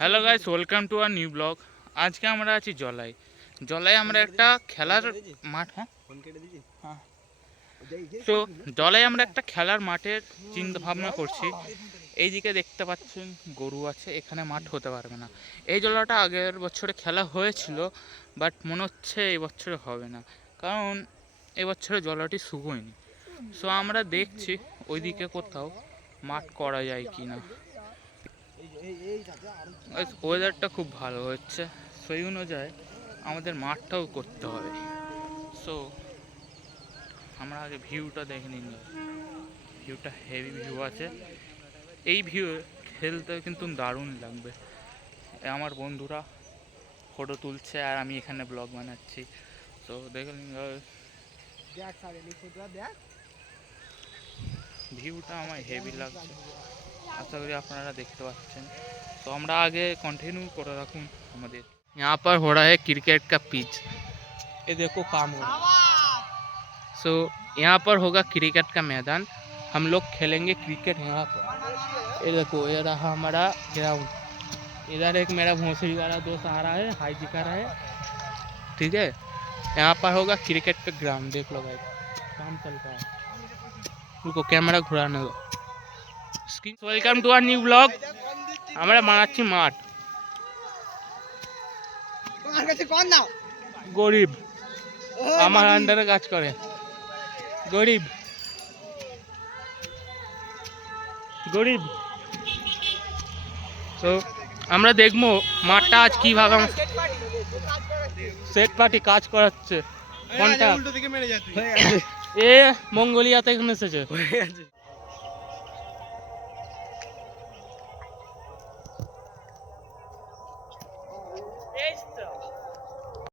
Hello guys, welcome to our new blog. আজকে আমরা আছি জলাই। জলাই আমরা একটা খেলার মাঠ, হ্যাঁ, তো জলাই আমরা একটা খেলার মাঠের চিন্তা ভাবনা করছি। এইদিকে দেখতে পাচ্ছেন গরু আছে, এখানে মাঠ হতে পারবে না। এই জলাটা আগের বছরে খেলা হয়েছিল, বাট মনে হচ্ছে এই বছরে হবে না, কারণ এবছরে জলাটি শুকোয়নি। সো আমরা দেখছি ওইদিকে কোথাও মাঠ করা যায় কি না। ওয়েদারটা খুব ভালো হচ্ছে, সেই অনুযায়ী আমাদের মাঠটাও করতে হবে। সো আমরা আগে ভিউটা দেখে নিন। ভিউটা হেভি ভিউ আছে। এই ভিউ খেলতে কিন্তু দারুণ লাগবে। আমার বন্ধুরা ফটো তুলছে আর আমি এখানে ব্লগ বানাচ্ছি। তো দেখে নিন, ভিউটা আমার হেভি লাগছে। আশা করি আপনারা দেখতে পাচ্ছেন। तो हमरा आगे कंटिन्यू कर रखूँ हमारे यहाँ पर हो रहा है क्रिकेट का पिच। ये देखो काम हो रहा है। सो यहाँ पर होगा क्रिकेट का मैदान, हम लोग खेलेंगे क्रिकेट यहाँ पर। ये देखो, ये रहा हमारा ग्राउंड। इधर एक मेरा भोंसड़ी वाला दोस्त आ रहा है, हाई दिखा रहा है, ठीक है। यहाँ पर होगा क्रिकेट का ग्राउंड, देख लो भाई, काम चल रहा है। उनको कैमरा घुराने दो। Welcome to our new blog. আমরা বানাচ্ছি মাঠ। গরিব আমার আন্ডারে কাজ করে, গরিব গরিব। তো আমরা দেখবো মাঠটা আজ কিভাবে সেট পার্টি কাজ করাচ্ছে। কোনটা এ মঙ্গোলিয়া থেকে এসেছে।